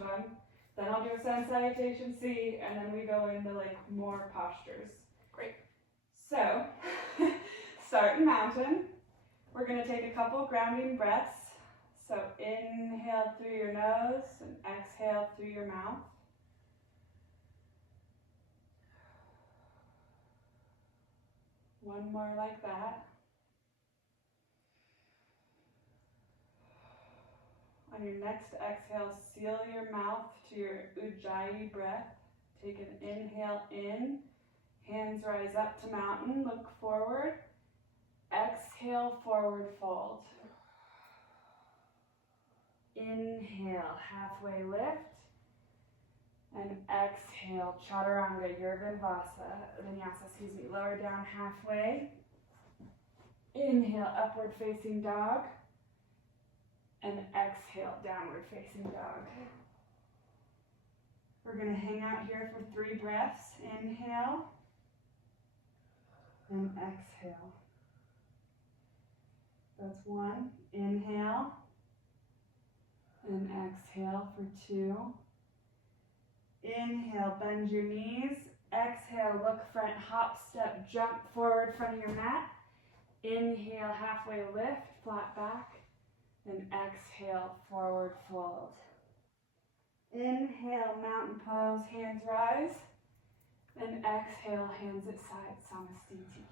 one. Then I'll do a sun salutation C, and then we go into like more postures. Great. So, start in mountain. We're going to take a couple grounding breaths. So inhale through your nose and exhale through your mouth. One more like that. On your next exhale, seal your mouth to your Ujjayi breath. Take an inhale in. Hands rise up to mountain. Look forward. Exhale, forward fold. Inhale, halfway lift. And exhale, Chaturanga, your Vinyasa, lower down halfway. Inhale, upward facing dog. And exhale, downward facing dog. We're going to hang out here for 3 breaths. Inhale and exhale. That's 1. Inhale and exhale for 2. Inhale, bend your knees. Exhale, look front, hop, step, jump forward front of your mat. Inhale, halfway lift, flat back. And exhale, forward fold. Inhale, mountain pose, hands rise. And exhale, hands at side, Samastiti.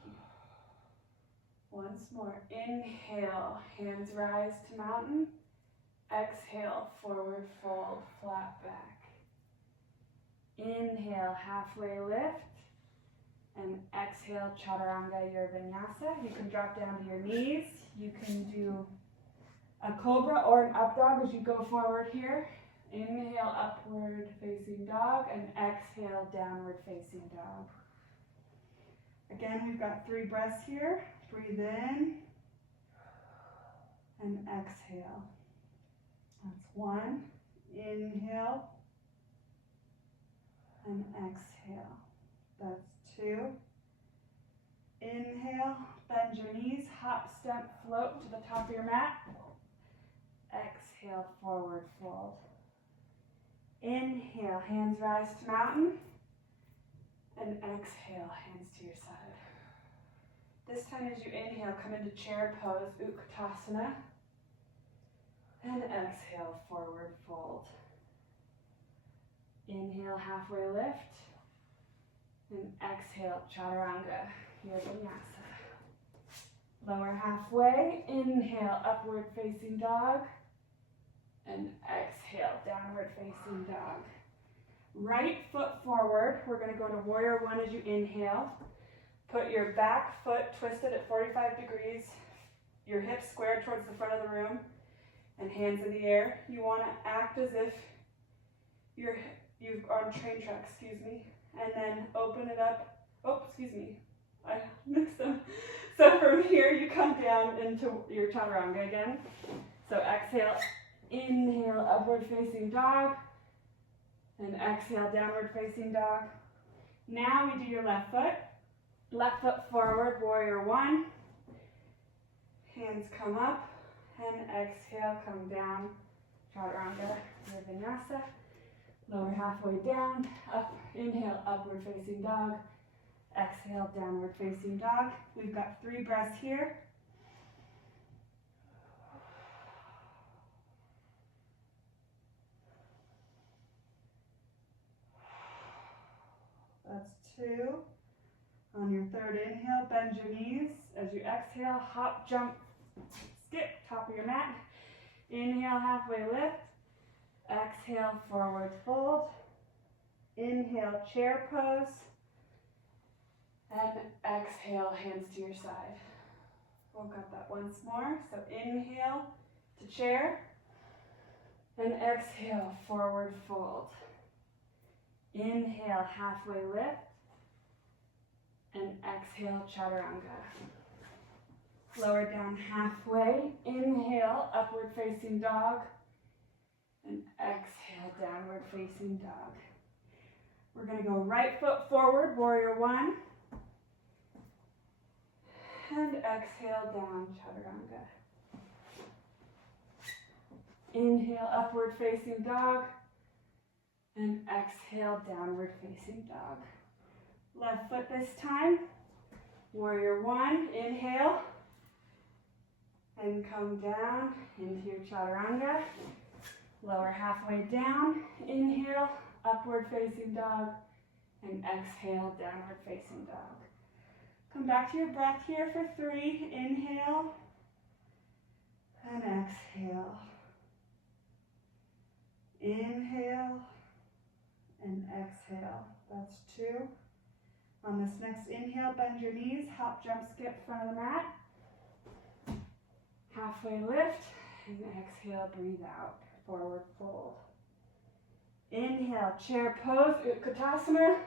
Once more, inhale, hands rise to mountain. Exhale, forward fold, flat back. Inhale, halfway lift. And exhale, Chaturanga, your Vinyasa. You can drop down to your knees. You can do a cobra or an up dog as you go forward here. Inhale, upward facing dog, and exhale, downward facing dog. Again, we've got 3 breaths here. Breathe in and exhale. That's 1. Inhale and exhale. That's 2. Inhale, bend your knees, hop, step, float to the top of your mat. Exhale, forward fold. Inhale, hands rise to mountain. And exhale, hands to your side. This time as you inhale, come into chair pose, Utkatasana. And exhale, forward fold. Inhale, halfway lift. And exhale, Chaturanga, your Vinyasa. Lower halfway, inhale, upward facing dog. And exhale, downward facing dog. Right foot forward. We're going to go to warrior 1 as you inhale. Put your back foot twisted at 45 degrees. Your hips squared towards the front of the room. And hands in the air. You want to act as if you're on train tracks, and then open it up. Oh, I mixed them. So from here, you come down into your Chaturanga again. So exhale, inhale, upward facing dog. And exhale, downward facing dog. Now we do your left foot. Left foot forward, warrior 1. Hands come up. And exhale, come down, Chaturanga, your Vinyasa. Lower halfway down, up, inhale, upward facing dog. Exhale, downward facing dog. We've got 3 breaths here. That's 2. On your 3rd inhale, bend your knees. As you exhale, hop, jump, skip, top of your mat. Inhale, halfway lift. Exhale, forward fold. Inhale, chair pose. And exhale, hands to your side. We'll got that once more. So inhale to chair. And exhale, forward fold. Inhale, halfway lift. And exhale, Chaturanga. Lower down halfway. Inhale, upward facing dog. And exhale, downward facing dog. We're going to go right foot forward, warrior 1. And exhale, down, Chaturanga. Inhale, upward facing dog. And exhale, downward facing dog. Left foot this time. Warrior one, inhale. And come down into your chaturanga. Lower halfway down, inhale, upward facing dog. And exhale, downward facing dog. Come back to your breath here for 3. Inhale. And exhale. Inhale. And exhale. That's 2. On this next inhale, bend your knees, hop, jump, skip, front of the mat. Halfway lift, and exhale, breathe out, forward fold. Inhale, chair pose, Utkatasana,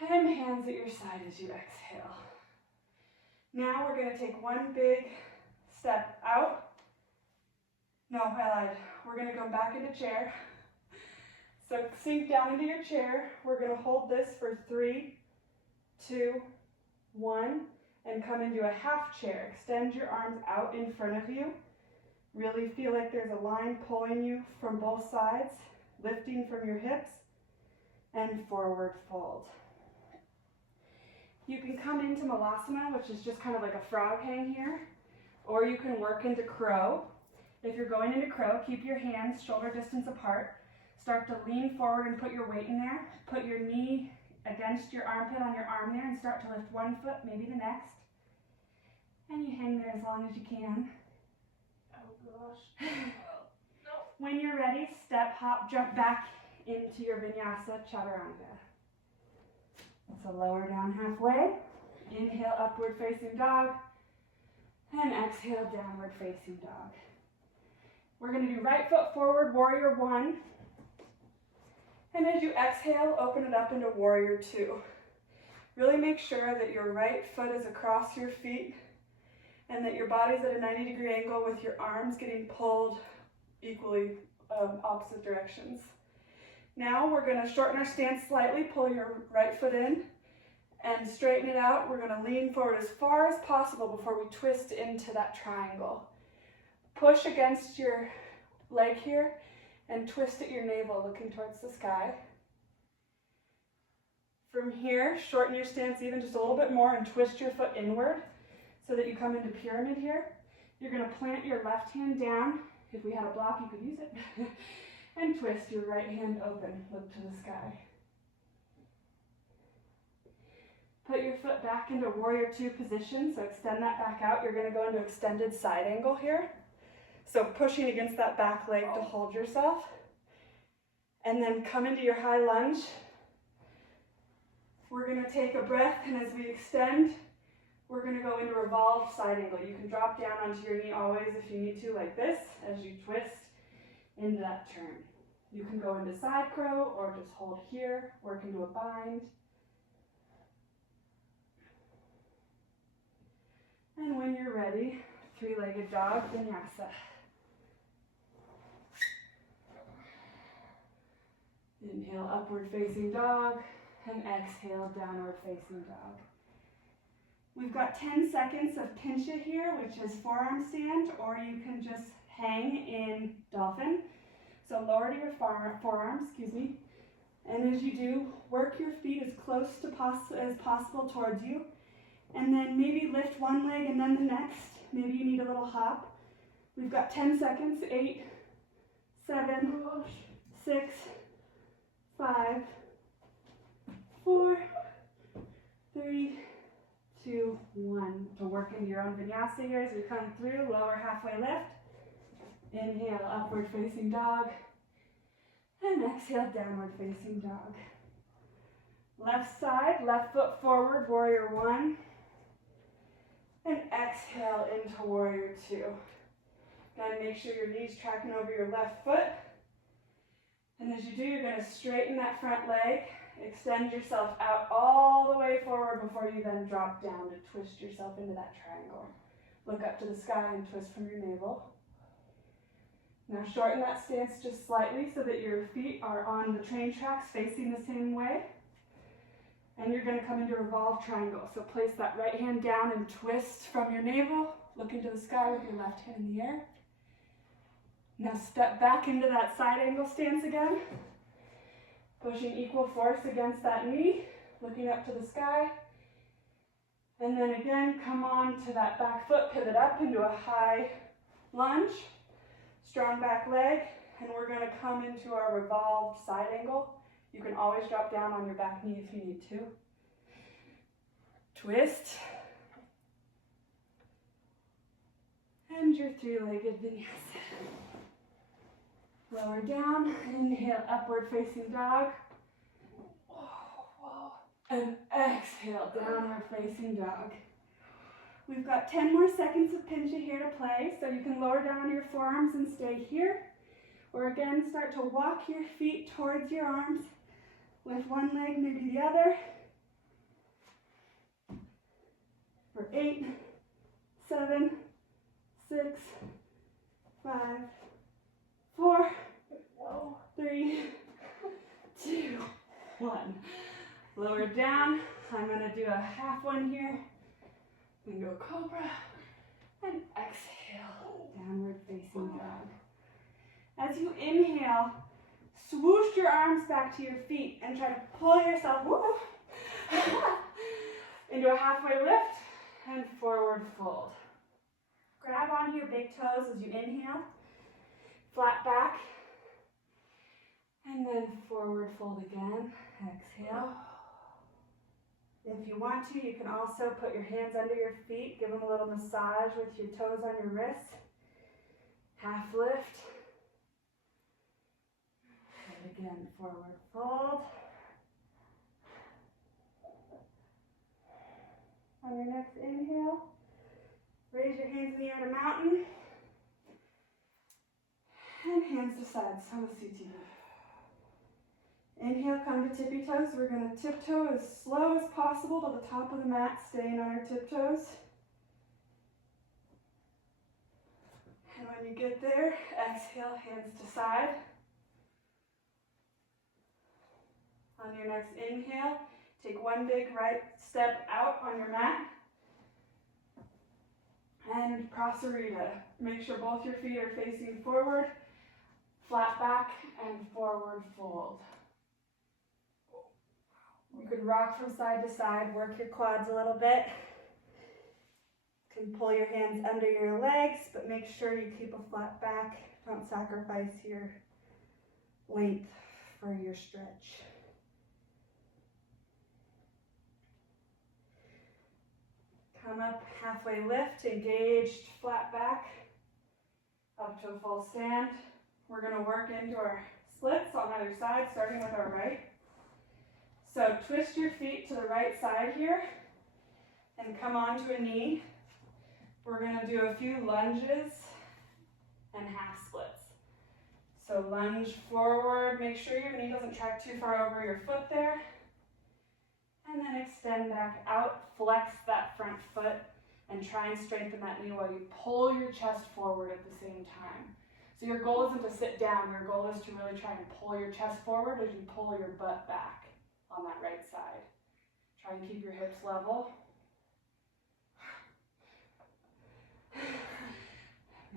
and hands at your side as you exhale. Now we're going to take one big step out. No, I lied. We're going to go back into chair. So sink down into your chair. We're going to hold this for 3, 2, 1, and come into a half chair. Extend your arms out in front of you. Really feel like there's a line pulling you from both sides, lifting from your hips, and forward fold. You can come into Malasana, which is just kind of like a frog hang here, or you can work into crow. If you're going into crow, keep your hands shoulder distance apart. Start to lean forward and put your weight in there. Put your knee against your armpit on your arm there and start to lift one foot, maybe the next. And you hang there as long as you can. Oh gosh. No. When you're ready, step, hop, jump back into your Vinyasa Chaturanga. So lower down halfway. Inhale, upward facing dog. And exhale, downward facing dog. We're going to do right foot forward, warrior one. And as you exhale, open it up into warrior two. Really make sure that your right foot is across your feet and that your body's at a 90-degree angle with your arms getting pulled equally opposite directions. Now we're going to shorten our stance slightly, pull your right foot in and straighten it out. We're going to lean forward as far as possible before we twist into that triangle. Push against your leg here and twist at your navel, looking towards the sky. From here, shorten your stance even just a little bit more and twist your foot inward so that you come into pyramid here. You're going to plant your left hand down. If we had a block, you could use it. And twist your right hand open, look to the sky. Put your foot back into warrior two position, so extend that back out. You're going to go into extended side angle here. So pushing against that back leg to hold yourself. And then come into your high lunge. We're going to take a breath, and as we extend, we're going to go into revolved side angle. You can drop down onto your knee always if you need to, like this, as you twist into that turn. You can go into side crow or just hold here, work into a bind. And when you're ready, three-legged dog, vinyasa. Inhale, upward facing dog, and exhale, downward facing dog. We've got 10 seconds of pincha here, which is forearm stand, or you can just hang in dolphin. So lower to your forearm, and as you do, work your feet as close to as possible towards you, and then maybe lift one leg and then the next. Maybe you need a little hop. We've got 10 seconds, 8, 7, 6, 5, 4, 3, 2, 1. To work into your own vinyasa here as we come through, lower halfway lift. Inhale, upward facing dog. And exhale, downward facing dog. Left side, left foot forward, warrior one. And exhale into warrior two. Again, make sure your knee's tracking over your left foot. And as you do, you're going to straighten that front leg. Extend yourself out all the way forward before you then drop down to twist yourself into that triangle. Look up to the sky and twist from your navel. Now shorten that stance just slightly so that your feet are on the train tracks facing the same way. And you're going to come into revolved triangle. So place that right hand down and twist from your navel, looking to the sky with your left hand in the air. Now step back into that side angle stance again. Pushing equal force against that knee, looking up to the sky. And then again, come on to that back foot, pivot up into a high lunge, strong back leg, and we're gonna come into our revolved side angle. You can always drop down on your back knee if you need to. Twist. And your three-legged vinyasa. Lower down, inhale, upward facing dog. And exhale, downward facing dog. We've got 10 more seconds of pincha here to play, so you can lower down your forearms and stay here. Or again, start to walk your feet towards your arms. Lift one leg, maybe the other. For 8, 7, 6, 5, 4, 3, 2, 1. Lower down. I'm going to do a half one here. Then go cobra. And exhale. Downward facing dog. As you inhale, swoosh your arms back to your feet and try to pull yourself into a halfway lift and forward fold. Grab onto your big toes as you inhale. Flat back. And then forward fold again. Exhale. If you want to, you can also put your hands under your feet, give them a little massage with your toes on your wrist. Half lift. And again, forward fold. On your next inhale, raise your hands in the air to mountain. And hands to sides, Samasthiti. Inhale, come to tippy toes. We're going to tiptoe as slow as possible to the top of the mat, staying on our tiptoes. And when you get there, exhale, hands to side. On your next inhale, take one big right step out on your mat. And Prasarita. Make sure both your feet are facing forward, flat back, and forward fold. You could rock from side to side, work your quads a little bit. You can pull your hands under your legs, but make sure you keep a flat back. Don't sacrifice your length for your stretch. Come up, halfway lift, engaged, flat back, up to a full stand. We're going to work into our splits on either side, starting with our right. So twist your feet to the right side here and come onto a knee. We're going to do a few lunges and half splits. So lunge forward, make sure your knee doesn't track too far over your foot there. And then extend back out, flex that front foot, and try and strengthen that knee while you pull your chest forward at the same time. So your goal isn't to sit down, your goal is to really try and pull your chest forward as you pull your butt back on that right side. Try and keep your hips level.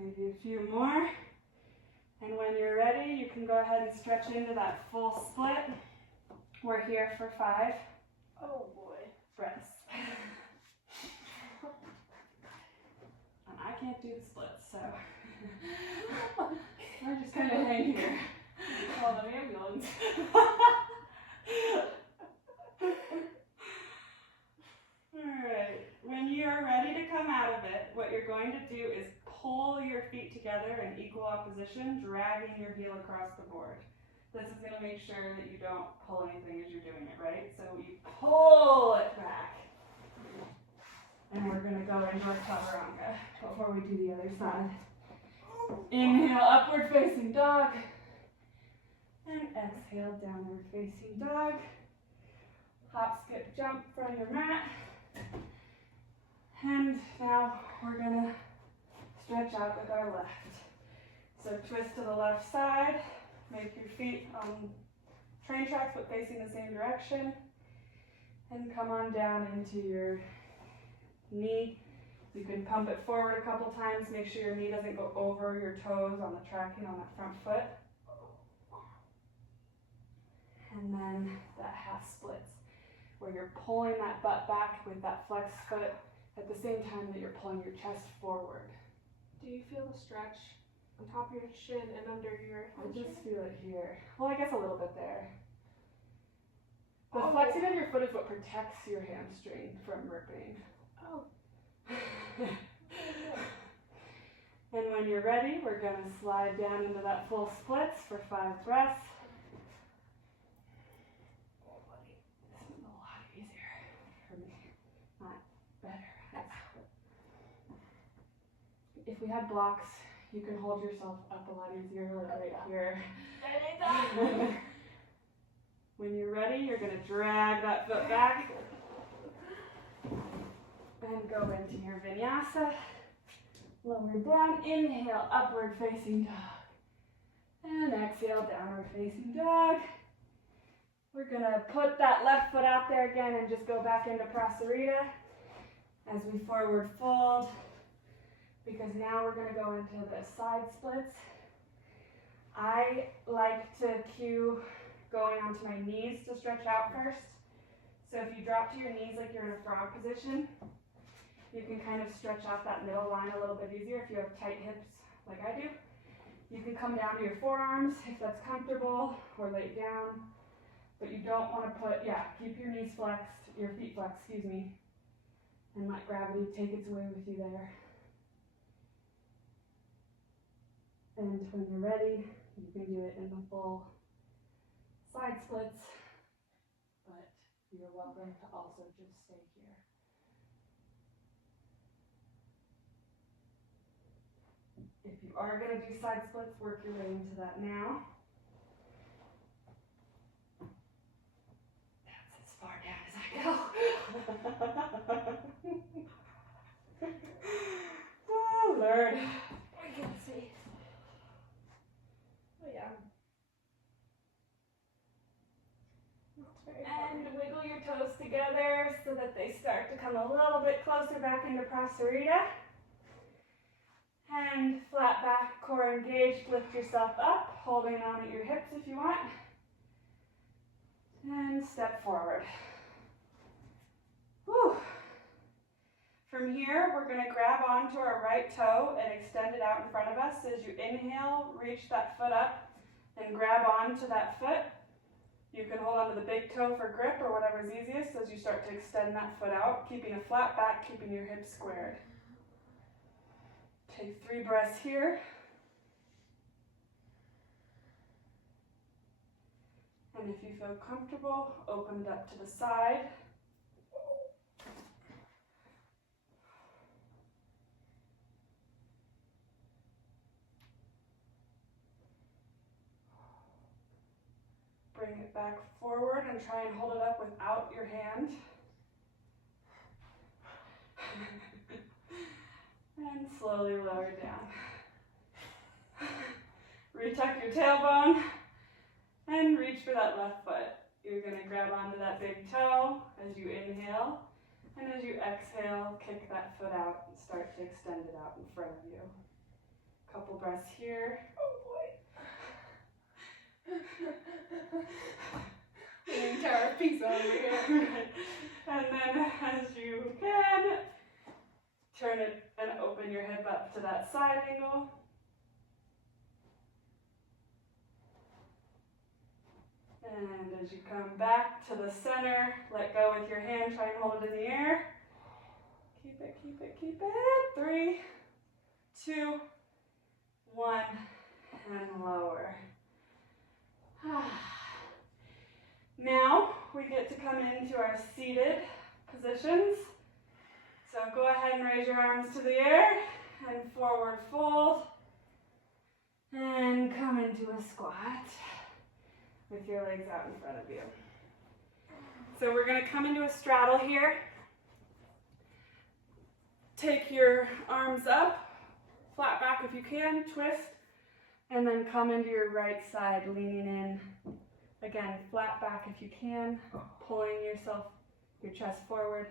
Maybe a few more. And when you're ready, you can go ahead and stretch into that full split. We're here for 5. Oh boy. Breaths. And I can't do the splits, so we're just kind of hang here. Call an ambulance. Alright, when you are ready to come out of it, what you're going to do is pull your feet together in equal opposition, dragging your heel across the board. This is going to make sure that you don't pull anything as you're doing it, right? So you pull it back. And we're going to go into our chaturanga before we do the other side. Inhale, upward facing dog. And exhale, downward facing dog. Hop, skip, jump from your mat. And now we're going to stretch out with our left. So twist to the left side. Make your feet on train tracks but facing the same direction. And come on down into your knee. You can pump it forward a couple times. Make sure your knee doesn't go over your toes on the tracking on that front foot. And then in that half splits, where you're pulling that butt back with that flex foot at the same time that you're pulling your chest forward. Do you feel the stretch on top of your shin and under your I hamstring? just feel it here. Well, I guess a little bit there. The Oh. flexing of your foot is what protects your hamstring from ripping. Oh. And when you're ready, we're going to slide down into that full splits for 5 breaths. This is a lot easier for me. Not better. If we had blocks, you can hold yourself up a lot easier, like right here. When you're ready, you're going to drag that foot back and go into your vinyasa. Lower down, inhale, upward facing dog. And exhale, downward facing dog. We're gonna put that left foot out there again and just go back into Prasarita as we forward fold, because now we're gonna go into the side splits. I like to cue going onto my knees to stretch out first. So if you drop to your knees like you're in a frog position, you can kind of stretch out that middle line a little bit easier if you have tight hips like I do. You can come down to your forearms if that's comfortable, or lay down. But you don't want to keep your knees flexed, your feet flexed, and let gravity take its way with you there. And when you're ready, you can do it in the full side splits, but you're welcome to also just stay here. If you are going to do side splits, work your way into that now. That's as far down as I go. Oh, Lord. I can see. Oh, yeah. That's very And fun. wiggle your toes together so that they start to come a little bit closer back into Prasarita. And flat back, core engaged, lift yourself up, holding on at your hips if you want. And step forward. Whew. From here, we're going to grab onto our right toe and extend it out in front of us. As you inhale, reach that foot up and grab onto that foot. You can hold onto the big toe for grip or whatever's easiest as you start to extend that foot out, keeping a flat back, keeping your hips squared. Take 3 breaths here. And if you feel comfortable, open it up to the side. Bring it back forward and try and hold it up without your hand. And slowly lower down. Retuck your tailbone and reach for that left foot. You're going to grab onto that big toe as you inhale, and as you exhale, kick that foot out and start to extend it out in front of you. Couple breaths here. Oh boy. The entire piece over here. And then as you can, turn it and open your hip up to that side angle. And as you come back to the center, let go with your hand, try and hold it in the air. Keep it, keep it, keep it. 3, 2, 1, and lower. Now we get to come into our seated positions. So go ahead and raise your arms to the air and forward fold. And come into a squat with your legs out in front of you. So we're going to come into a straddle here. Take your arms up, flat back if you can, twist, and then come into your right side, leaning in. Again, flat back if you can, pulling your chest forward.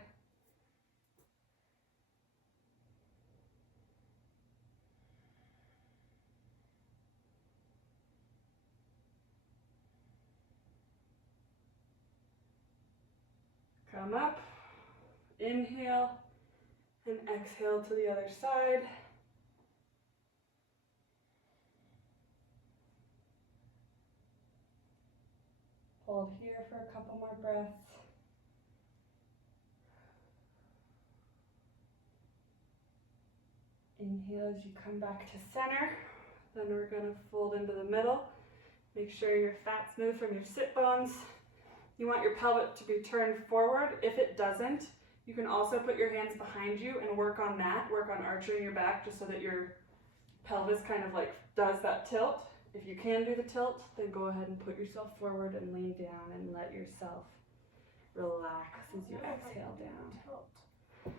Come up, inhale, and exhale to the other side. Hold here for a couple more breaths. Inhale as you come back to center. Then we're gonna fold into the middle. Make sure your fat's moved from your sit bones. You want your pelvic to be turned forward. If it doesn't, you can also put your hands behind you and work on that. Work on arching your back just so that your pelvis kind of like does that tilt. If you can do the tilt, then go ahead and put yourself forward and lean down and let yourself relax as you exhale down.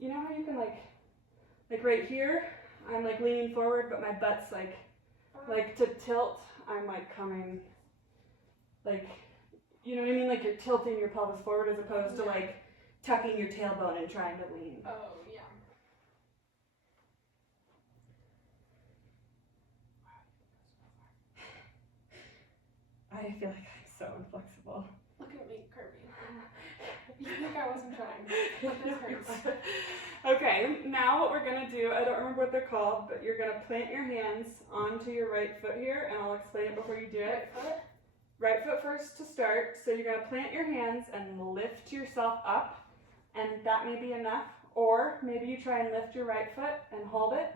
You know how you can like right here, I'm like leaning forward, but my butt's like to tilt, I'm like coming, like, you know what I mean? Like you're tilting your pelvis forward as opposed to like tucking your tailbone and trying to lean. Oh, yeah. I feel like I'm so inflexible. Look at me, Kirby. You think I wasn't trying, but this hurts. Okay, now what we're gonna do, I don't remember what they're called, but you're gonna plant your hands onto your right foot here, and I'll explain it before you do it. Right foot? Right foot first to start. So you're gonna plant your hands and lift yourself up, and that may be enough. Or maybe you try and lift your right foot and hold it.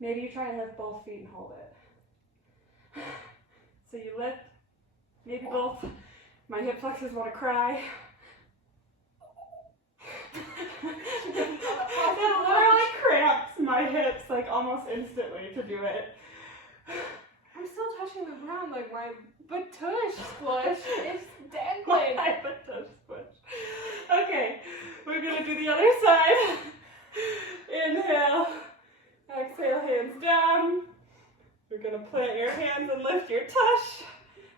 Maybe you try and lift both feet and hold it. So you lift, maybe both. My hip flexors want to cry. It literally cramps my hips like almost instantly to do it. I'm still touching the ground, like my batush squish is dangling. My batush squish. Okay, we're gonna do the other side. Inhale, exhale, hands down. You're gonna plant your hands and lift your tush.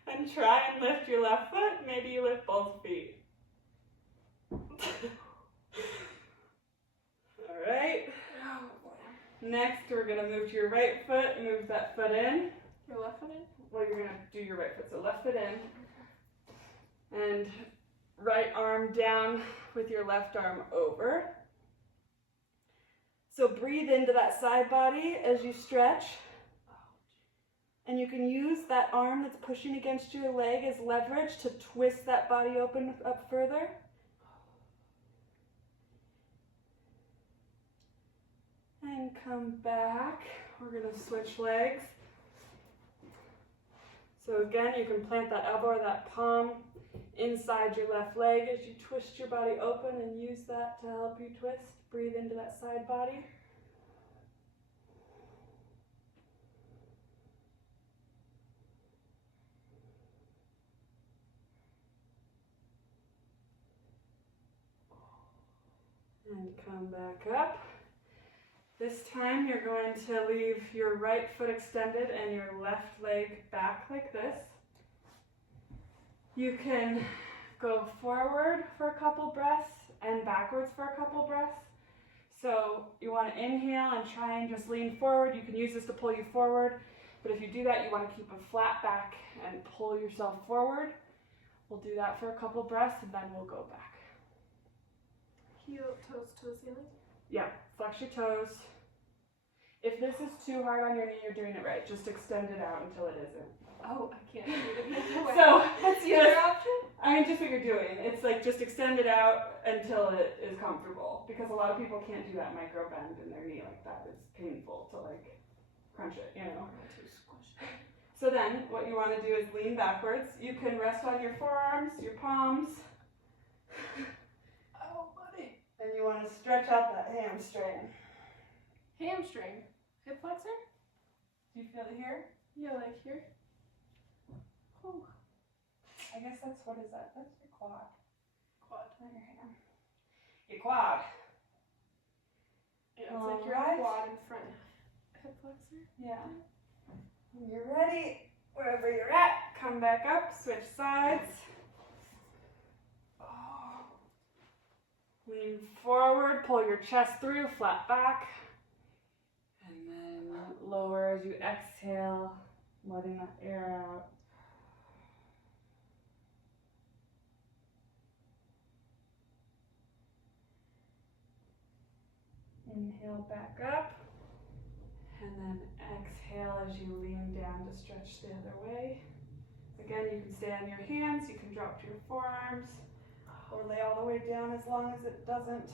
And try and lift your left foot. Maybe you lift both feet. Alright. Next, we're going to move to your right foot. Move that foot in. Your left foot in? Well, you're going to do your right foot. So left foot in. And right arm down with your left arm over. So breathe into that side body as you stretch. And you can use that arm that's pushing against your leg as leverage to twist that body open up further. And come back. We're going to switch legs. So again, you can plant that elbow or that palm inside your left leg as you twist your body open and use that to help you twist. Breathe into that side body. And come back up. This time you're going to leave your right foot extended and your left leg back like this. You can go forward for a couple breaths and backwards for a couple breaths. So you want to inhale and try and just lean forward. You can use this to pull you forward, but if you do that, you want to keep a flat back and pull yourself forward. We'll do that for a couple breaths and then we'll go back. Heel, toes to the ceiling? Yeah, flex your toes. If this is too hard on your knee, you're doing it right. Just extend it out until it isn't. Oh, I can't do it the other way. So, that's the other option? I mean, just what you're doing. It's like just extend it out until it is comfortable. Because a lot of people can't do that micro bend in their knee like that. It's painful to like crunch it, you know. Too squishy. So then, what you want to do is lean backwards. You can rest on your forearms, your palms. Oh, buddy. And you want to stretch out that hamstring. Hamstring. Hip flexor? Do you feel it here? Yeah, like here. Oh. I guess that's, what is that? That's your quad. Quad. Not your ham. Your quad. Yeah, it's like your Alright. quad in front. Hip flexor? Yeah. When you're ready, wherever you're at, come back up, switch sides. Lean forward, pull your chest through, flat back. And then lower as you exhale, letting that air out. Inhale back up. And then exhale as you lean down to stretch the other way. Again, you can stay on your hands, you can drop to your forearms, or lay all the way down as long as it doesn't,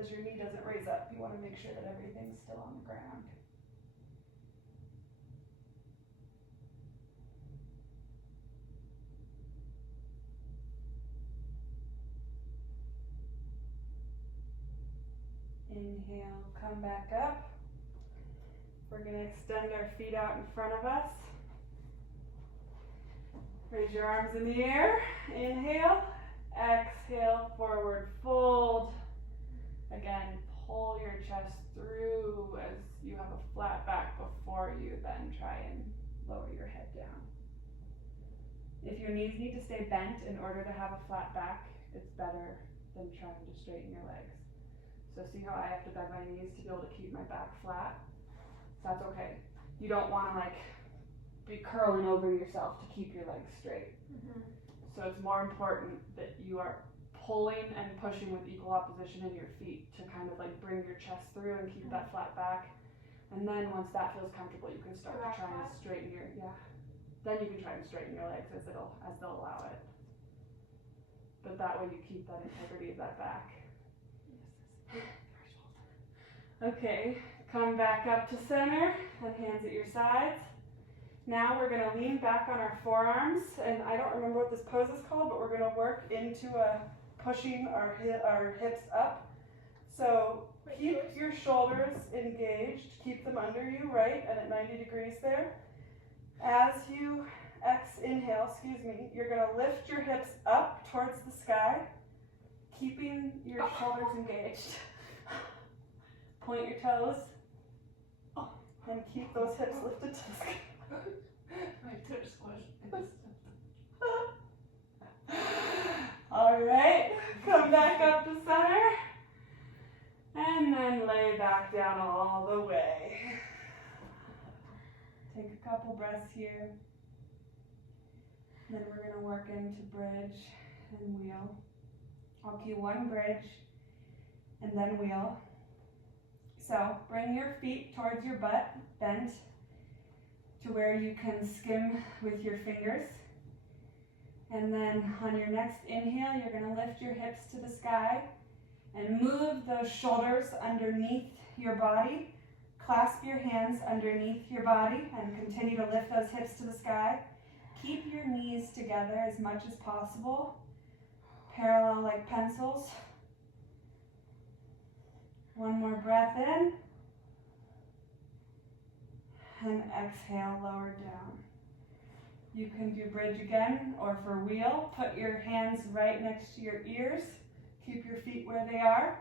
as your knee doesn't raise up. You want to make sure that everything's still on the ground. Inhale, come back up. We're going to extend our feet out in front of us. Raise your arms in the air. Inhale. Exhale, forward fold. Again, pull your chest through as you have a flat back before you then try and lower your head down. If your knees need to stay bent in order to have a flat back, it's better than trying to straighten your legs. So see how I have to bend my knees to be able to keep my back flat? That's okay. You don't want to be curling over yourself to keep your legs straight. Mm-hmm. So it's more important that you are pulling and pushing with equal opposition in your feet to kind of bring your chest through and keep that flat back. And then once that feels comfortable, you can start to try and straighten your, then you can try and straighten your legs as they'll allow it. But that way you keep that integrity of that back. Okay, come back up to center and hands at your sides. Now we're going to lean back on our forearms, and I don't remember what this pose is called, but we're going to work into pushing our hips up. So keep your shoulders engaged, keep them under you, right, and at 90 degrees there. As you inhale, you're going to lift your hips up towards the sky, keeping your shoulders engaged. Point your toes, and keep those hips lifted to the sky. My toes squished. All right, come back up to center, and then lay back down all the way. Take a couple breaths here. Then we're going to work into bridge and wheel. I'll cue one bridge and then wheel. So bring your feet towards your butt, bent to where you can skim with your fingers. And then on your next inhale, you're going to lift your hips to the sky and move those shoulders underneath your body. Clasp your hands underneath your body and continue to lift those hips to the sky. Keep your knees together as much as possible, parallel like pencils. One more breath in, and exhale, lower down. You can do bridge again, or for wheel, put your hands right next to your ears. Keep your feet where they are.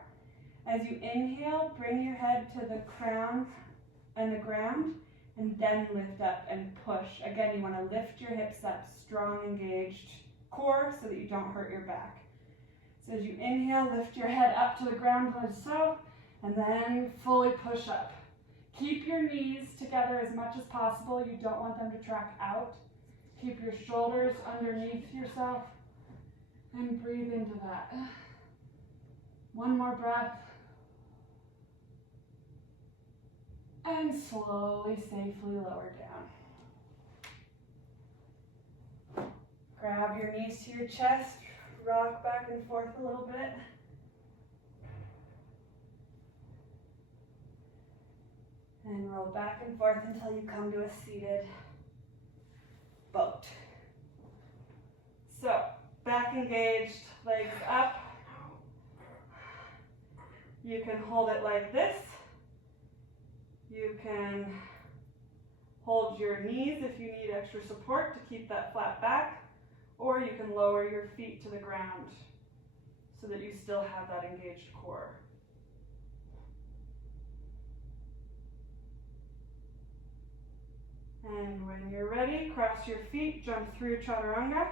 As you inhale, bring your head to the crown and the ground, and then lift up and push. Again, you want to lift your hips up, strong, engaged core so that you don't hurt your back. So as you inhale, lift your head up to the ground like so, and then fully push up. Keep your knees together as much as possible. You don't want them to track out. Keep your shoulders underneath yourself and breathe into that. One more breath. And slowly, safely lower down. Grab your knees to your chest, rock back and forth a little bit. And roll back and forth until you come to a seated boat. So, back engaged, legs up. You can hold it like this. You can hold your knees if you need extra support to keep that flat back, or you can lower your feet to the ground so that you still have that engaged core. And when you're ready, cross your feet, jump through chaturanga.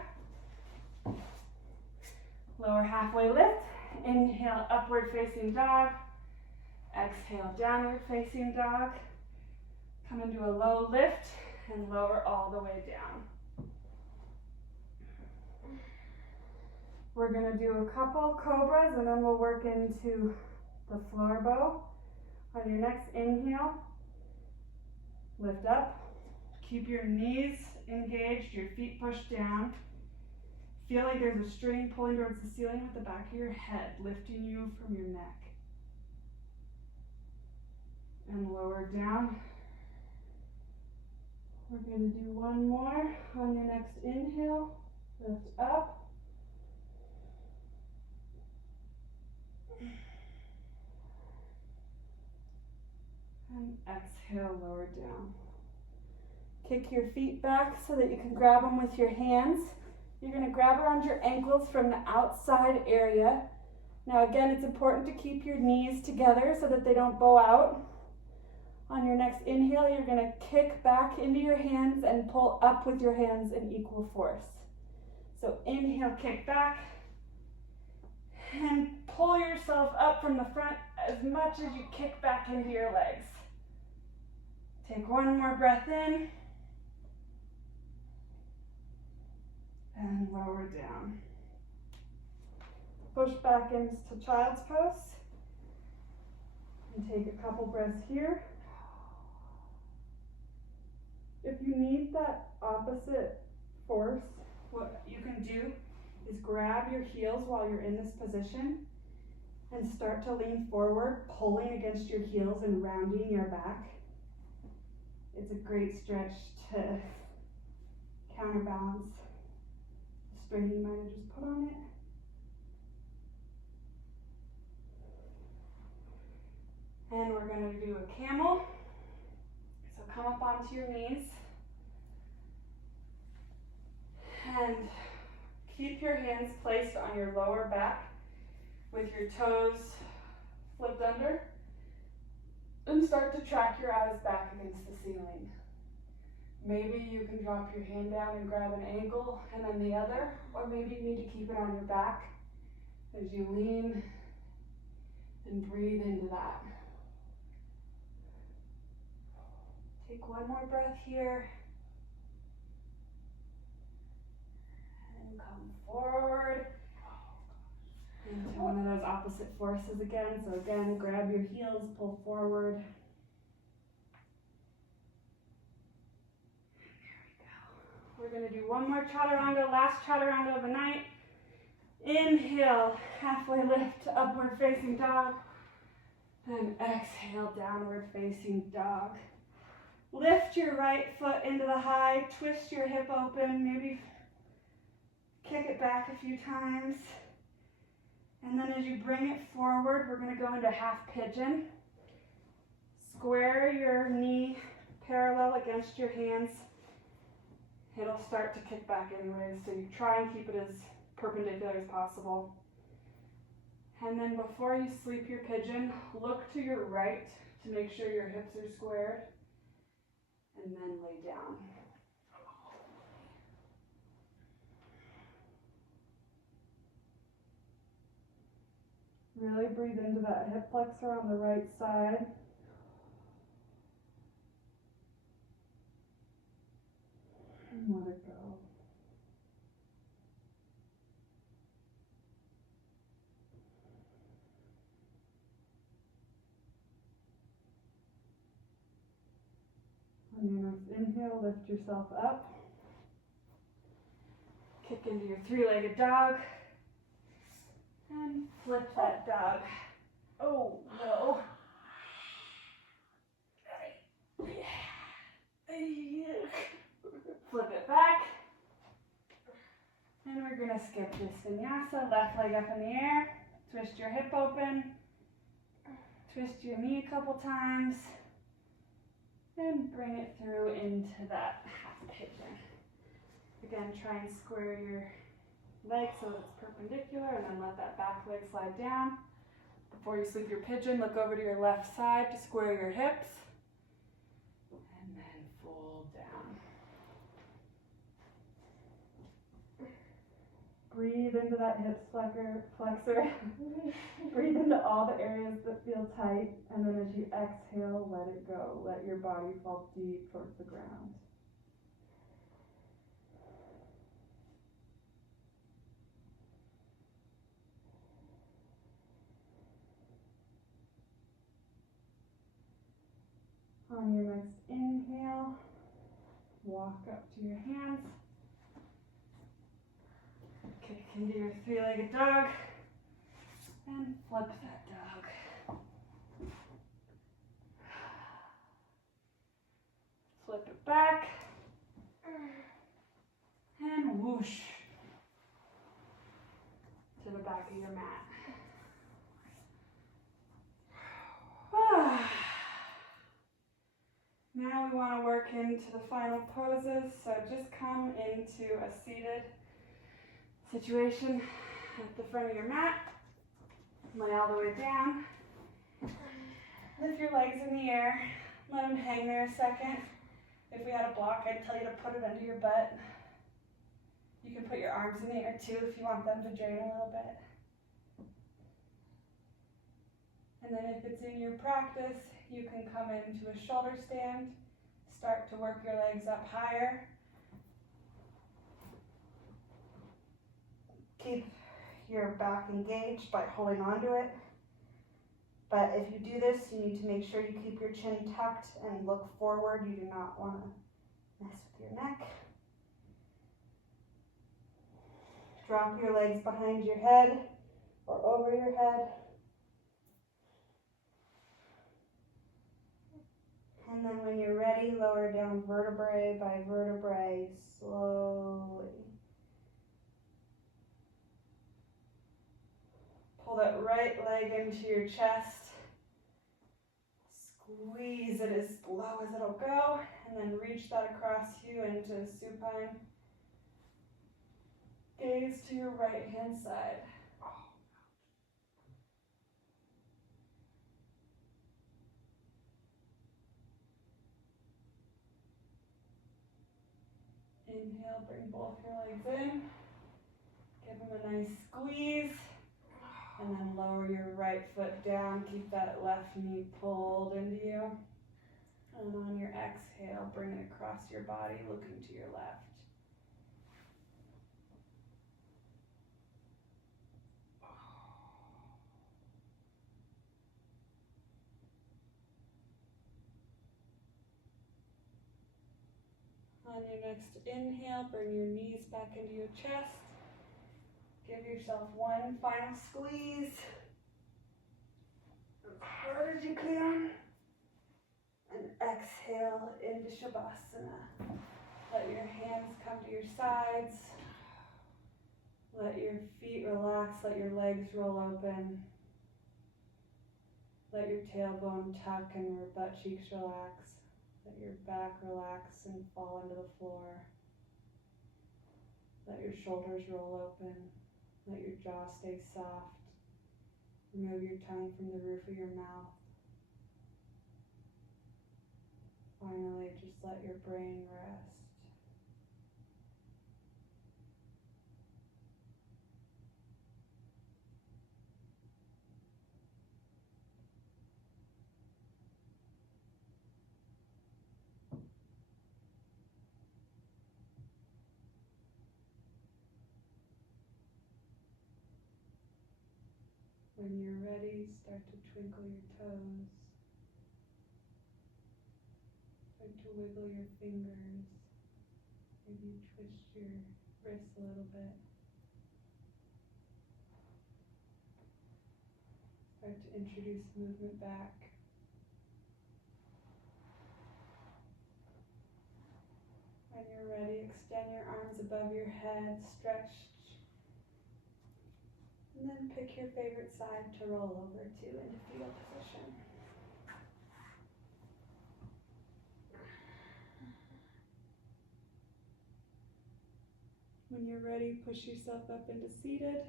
Lower halfway lift. Inhale, upward facing dog. Exhale, downward facing dog. Come into a low lift and lower all the way down. We're going to do a couple cobras and then we'll work into the floor bow. On your next inhale, lift up. Keep your knees engaged, your feet pushed down. Feel like there's a string pulling towards the ceiling with the back of your head, lifting you from your neck. And lower down. We're going to do one more. On your next inhale, lift up. And exhale, lower down. Kick your feet back so that you can grab them with your hands. You're going to grab around your ankles from the outside area. Now again, it's important to keep your knees together so that they don't bow out. On your next inhale, you're going to kick back into your hands and pull up with your hands in equal force. So inhale, kick back, and pull yourself up from the front as much as you kick back into your legs. Take one more breath in, and lower down. Push back into child's pose, and take a couple breaths here. If you need that opposite force, what you can do is grab your heels while you're in this position and start to lean forward, pulling against your heels and rounding your back. It's a great stretch to counterbalance the strain you might have just put on it. And we're going to do a camel. So come up onto your knees and keep your hands placed on your lower back with your toes flipped under, and start to track your eyes back against the ceiling. Maybe you can drop your hand down and grab an ankle and then the other, or maybe you need to keep it on your back as you lean and breathe into that. Take one more breath here. And come forward into one of those opposite forces again. So again, grab your heels, pull forward. We're going to do one more chaturanga, last chaturanga of the night. Inhale, halfway lift to upward facing dog. And exhale, downward facing dog. Lift your right foot into the high, twist your hip open, maybe kick it back a few times. And then as you bring it forward, we're going to go into half pigeon. Square your knee parallel against your hands. It'll start to kick back anyways, so you try and keep it as perpendicular as possible. And then before you sleep your pigeon, look to your right to make sure your hips are squared. And then lay down. Really breathe into that hip flexor on the right side. And let it go. On your next inhale, lift yourself up. Kick into your three-legged dog. And flip that dog. Oh, no. Flip it back. And we're going to skip this vinyasa. Left leg up in the air. Twist your hip open. Twist your knee a couple times. And bring it through into that half pigeon. Again, try and square your leg so that it's perpendicular, and then let that back leg slide down. Before you sleep your pigeon, look over to your left side to square your hips. And then fold down. Breathe into that hip flexor. Breathe into all the areas that feel tight, and then as you exhale, let it go. Let your body fall deep towards the ground. inhale, walk up to your hands, kick into your three-legged dog, and flip that dog. Flip it back, and whoosh to the back of your mat. Now we want to work into the final poses, so just come into a seated situation at the front of your mat. Lay all the way down. Lift your legs in the air. Let them hang there a second. If we had a block, I'd tell you to put it under your butt. You can put your arms in the air too if you want them to drain a little bit. And then if it's in your practice, you can come into a shoulder stand, start to work your legs up higher. Keep your back engaged by holding onto it. But if you do this, you need to make sure you keep your chin tucked and look forward. You do not want to mess with your neck. Drop your legs behind your head or over your head. And then when you're ready, lower down vertebrae by vertebrae slowly. Pull that right leg into your chest. Squeeze it as low as it'll go, and then reach that across you into supine. Gaze to your right hand side. Inhale, bring both your legs in. Give them a nice squeeze. And then lower your right foot down. Keep that left knee pulled into you. And on your exhale, bring it across your body, looking to your left. On your next inhale, bring your knees back into your chest. Give yourself one final squeeze. As hard as you can. And exhale into Shavasana. Let your hands come to your sides. Let your feet relax. Let your legs roll open. Let your tailbone tuck and your butt cheeks relax. Let your back relax and fall into the floor. Let your shoulders roll open. Let your jaw stay soft. Remove your tongue from the roof of your mouth. Finally, just let your brain rest. When you're ready, start to twinkle your toes. Start to wiggle your fingers. Maybe twist your wrists a little bit. Start to introduce movement back. When you're ready, extend your arms above your head, stretch. And then pick your favorite side to roll over to into fetal position. When you're ready, push yourself up into seated.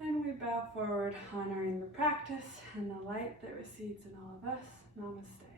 And we bow forward, honoring the practice and the light that resides in all of us. Namaste.